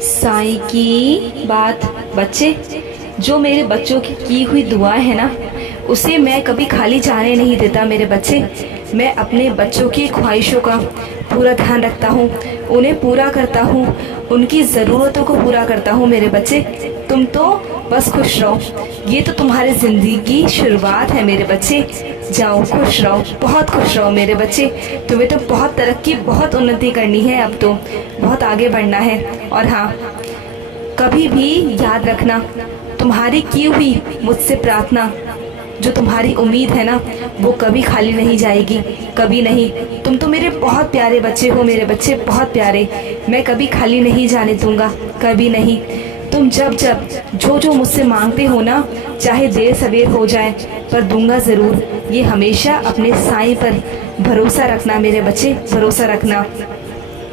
साईं की बात बच्चे, जो मेरे बच्चों की हुई दुआ है ना, उसे मैं कभी खाली जाने नहीं देता मेरे बच्चे। मैं अपने बच्चों की ख्वाहिशों का पूरा ध्यान रखता हूँ, उन्हें पूरा करता हूँ, उनकी ज़रूरतों को पूरा करता हूँ मेरे बच्चे। तुम तो बस खुश रहो, ये तो तुम्हारी ज़िंदगी की शुरुआत है मेरे बच्चे। जाओ खुश रहो, बहुत खुश रहो मेरे बच्चे। तुम्हें तो बहुत तरक्की, बहुत उन्नति करनी है, अब तो बहुत आगे बढ़ना है। और हाँ, कभी भी याद रखना, तुम्हारी की हुई मुझसे प्रार्थना, जो तुम्हारी उम्मीद है ना, वो कभी खाली नहीं जाएगी, कभी नहीं। तुम तो मेरे बहुत प्यारे बच्चे हो मेरे बच्चे, बहुत प्यारे। मैं कभी खाली नहीं जाने दूंगा, कभी नहीं। तुम जब जब जो जो मुझसे मांगते हो ना, चाहे देर सवेर हो जाए, पर दूंगा ज़रूर। ये हमेशा अपने साईं पर भरोसा रखना मेरे बच्चे, भरोसा रखना।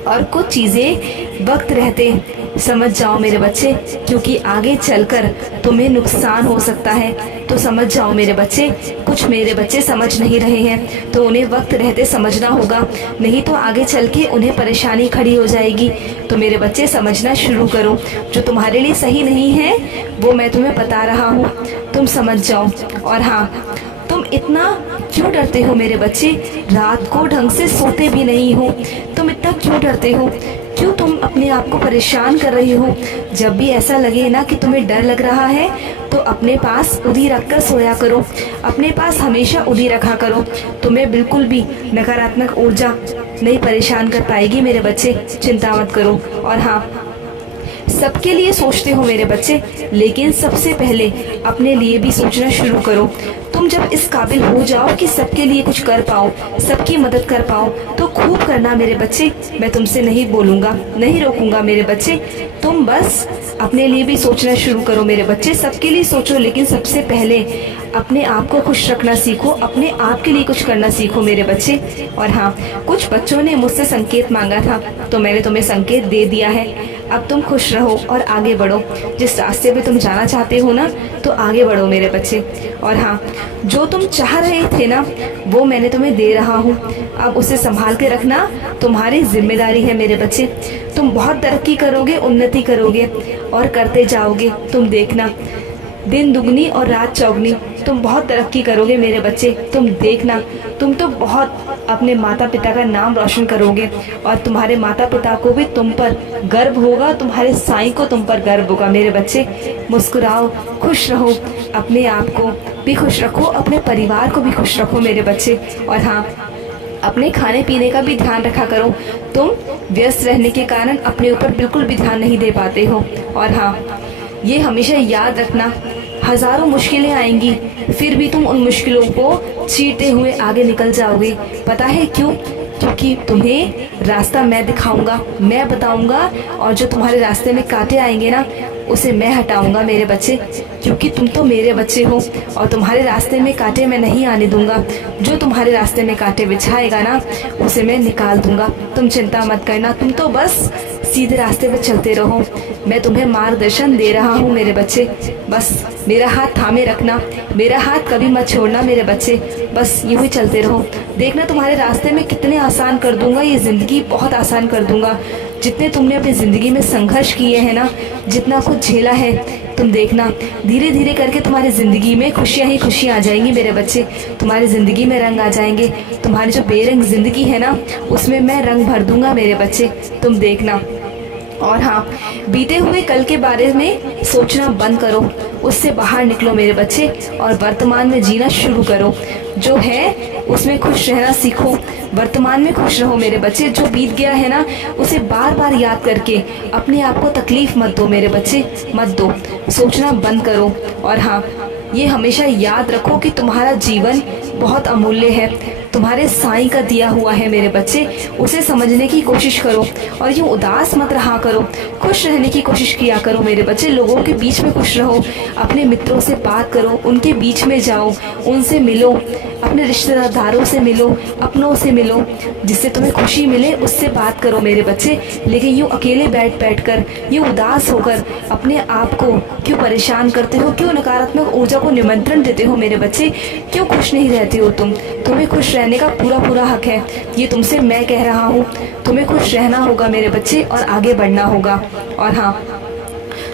और कुछ चीज़ें वक्त रहते समझ जाओ मेरे बच्चे, क्योंकि आगे चलकर तुम्हें नुकसान हो सकता है, तो समझ जाओ मेरे बच्चे। कुछ मेरे बच्चे समझ नहीं रहे हैं, तो उन्हें वक्त रहते समझना होगा, नहीं तो आगे चल के उन्हें परेशानी खड़ी हो जाएगी। तो मेरे बच्चे समझना शुरू करो, जो तुम्हारे लिए सही नहीं है वो मैं तुम्हें बता रहा हूँ, तुम समझ जाओ। और हाँ, तुम इतना क्यों डरते हो मेरे बच्चे? रात को ढंग से सोते भी नहीं हो, तुम इतना क्यों डरते हो? क्यों तुम अपने आप को परेशान कर रही हो? जब भी ऐसा लगे ना कि तुम्हें डर लग रहा है, तो अपने पास उदी रख कर सोया करो, अपने पास हमेशा उदी रखा करो। तुम्हें बिल्कुल भी नकारात्मक ऊर्जा नहीं परेशान कर पाएगी मेरे बच्चे, चिंता मत करो। और हाँ, सबके लिए सोचते हो मेरे बच्चे, लेकिन सबसे पहले अपने लिए भी सोचना शुरू करो। तुम जब इस काबिल हो जाओ कि सबके लिए कुछ कर पाओ, सबकी मदद कर पाओ, तो खूब करना मेरे बच्चे। मैं तुमसे नहीं बोलूँगा, नहीं रोकूंगा मेरे बच्चे। तुम बस अपने लिए भी सोचना शुरू करो मेरे बच्चे, सबके लिए सोचो, लेकिन सबसे पहले अपने आप को खुश रखना सीखो, अपने आप के लिए कुछ करना सीखो मेरे बच्चे। और हाँ, कुछ बच्चों ने मुझसे संकेत मांगा था, तो मैंने तुम्हें संकेत दे दिया है। अब तुम खुश रहो और आगे बढ़ो। जिस रास्ते पे तुम जाना चाहते हो ना, तो आगे बढ़ो मेरे बच्चे। और हाँ, जो तुम चाह रहे थे ना, वो मैंने तुम्हें दे रहा हूँ, अब उसे संभाल के रखना तुम्हारी जिम्मेदारी है मेरे बच्चे। तुम बहुत तरक्की करोगे, उन्नति करोगे और करते जाओगे, तुम देखना। दिन दुगनी और रात चौगनी, तुम बहुत तरक्की करोगे मेरे बच्चे, तुम देखना। तुम तो बहुत अपने माता पिता का नाम रोशन करोगे, और तुम्हारे माता पिता को भी तुम पर गर्व होगा, तुम्हारे साईं को तुम पर गर्व होगा मेरे बच्चे। मुस्कुराओ, खुश रहो, अपने आप को भी खुश रखो, अपने परिवार को भी खुश रखो मेरे बच्चे। और हाँ, अपने खाने पीने का भी ध्यान रखा करो। तुम व्यस्त रहने के कारण अपने ऊपर बिल्कुल भी ध्यान नहीं दे पाते हो। और हाँ, ये हमेशा याद रखना, हजारों मुश्किलें आएंगी, फिर भी तुम उन मुश्किलों को चीरते हुए आगे निकल जाओगे। पता है क्यों? क्योंकि तुम्हें रास्ता मैं दिखाऊंगा, मैं बताऊंगा, और जो तुम्हारे रास्ते में कांटे आएंगे ना, उसे मैं हटाऊंगा मेरे बच्चे। क्योंकि तुम तो मेरे बच्चे हो, और तुम्हारे रास्ते में कांटे मैं नहीं आने दूंगा। जो तुम्हारे रास्ते में कांटे बिछाएगा ना, उसे मैं निकाल दूंगा। तुम चिंता मत करना, तुम तो बस सीधे रास्ते पर चलते रहो। मैं तुम्हें मार्गदर्शन दे रहा हूँ मेरे बच्चे, बस मेरा हाथ थामे रखना, मेरा हाथ कभी मत छोड़ना मेरे बच्चे। बस यूं ही चलते रहो, देखना तुम्हारे रास्ते में कितने आसान कर दूंगा, ये ज़िंदगी बहुत आसान कर दूंगा। जितने तुमने अपनी ज़िंदगी में संघर्ष किए हैं ना, जितना कुछ झेला है, तुम देखना धीरे धीरे करके तुम्हारी ज़िंदगी में खुशियाँ ही खुशियाँ आ जाएंगी मेरे बच्चे। तुम्हारी ज़िंदगी में रंग आ जाएंगे, तुम्हारी जो बेरंग ज़िंदगी है ना, उसमें मैं रंग भर दूंगा मेरे बच्चे, तुम देखना। और हाँ, बीते हुए कल के बारे में सोचना बंद करो, उससे बाहर निकलो मेरे बच्चे, और वर्तमान में जीना शुरू करो। जो है उसमें खुश रहना सीखो, वर्तमान में खुश रहो मेरे बच्चे। जो बीत गया है ना, उसे बार बार याद करके अपने आप को तकलीफ मत दो मेरे बच्चे, मत दो, सोचना बंद करो। और हाँ, ये हमेशा याद रखो कि तुम्हारा जीवन बहुत अमूल्य है, तुम्हारे साईं का दिया हुआ है मेरे बच्चे। उसे समझने की कोशिश करो, और यूँ उदास मत रहा करो, खुश रहने की कोशिश किया करो मेरे बच्चे। लोगों के बीच में खुश रहो, अपने मित्रों से बात करो, उनके बीच में जाओ, उनसे मिलो, अपने रिश्तेदारों से मिलो, अपनों से मिलो, जिससे तुम्हें खुशी मिले उससे बात करो मेरे बच्चे। लेकिन यूँ अकेले बैठ कर, यूँ उदास होकर अपने आप को क्यों परेशान करते हो? क्यों नकारात्मक ऊर्जा को निमंत्रण देते हो मेरे बच्चे? क्यों खुश नहीं रहते हो तुम? तुम्हें खुश रहना करने का पूरा पूरा हक है। ये तुमसे मैं कह रहा हूँ। तुम्हें खुश रहना होगा मेरे बच्चे और आगे बढ़ना होगा। और हाँ,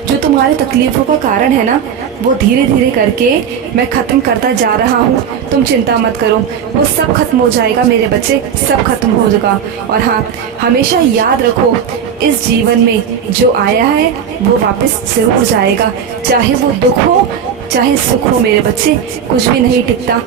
जो तुम्हारी तकलीफ़ों का कारण है ना, वो धीरे धीरे करके मैं ख़त्म करता जा रहा हूँ। तुम चिंता मत करो, वो सब खत्म हो जाएगा मेरे बच्चे, सब खत्म हो जाएगा। और हाँ, हमेशा याद रखो, इस जीवन में जो आया है वो वापस ज़रूर जाएगा। चाहे वो दुख हो चाहे सुख हो मेरे बच्चे, कुछ भी नहीं टिकता।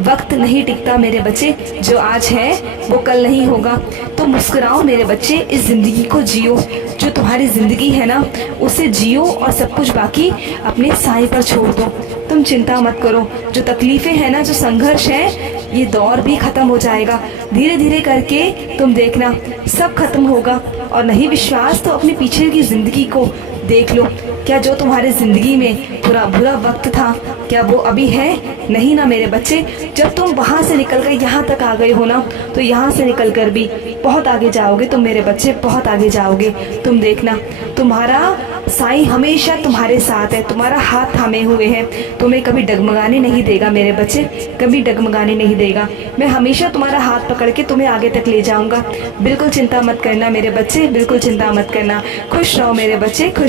वक्त नहीं टिकता मेरे बच्चे, जो आज है वो कल नहीं होगा। तो मुस्कुराओ मेरे बच्चे, इस ज़िंदगी को जियो। जो तुम्हारी ज़िंदगी है ना, उसे जियो और सब कुछ बाकी अपने साए पर छोड़ दो। तुम चिंता मत करो, जो तकलीफ़ें हैं ना, जो संघर्ष है, ये दौर भी ख़त्म हो जाएगा। धीरे धीरे करके तुम देखना, सब खत्म होगा। और नहीं विश्वास तो अपने पीछे की ज़िंदगी को देख लो। क्या जो तुम्हारे ज़िंदगी में पूरा बुरा वक्त था, क्या वो अभी है? नहीं ना मेरे बच्चे। जब तुम वहाँ से निकल कर यहाँ तक आ गए हो ना, तो यहाँ से निकल कर भी बहुत आगे जाओगे तुम मेरे बच्चे, बहुत आगे जाओगे। तुम देखना, तुम्हारा साईं हमेशा तुम्हारे साथ है, तुम्हारा हाथ थामे हुए है। तुम्हें कभी डगमगाने नहीं देगा मेरे बच्चे, कभी डगमगाने नहीं देगा। मैं हमेशा तुम्हारा हाथ पकड़ के तुम्हें आगे तक ले जाऊंगा। बिल्कुल चिंता मत करना मेरे बच्चे, बिल्कुल चिंता मत करना। खुश रहो मेरे बच्चे, खुश।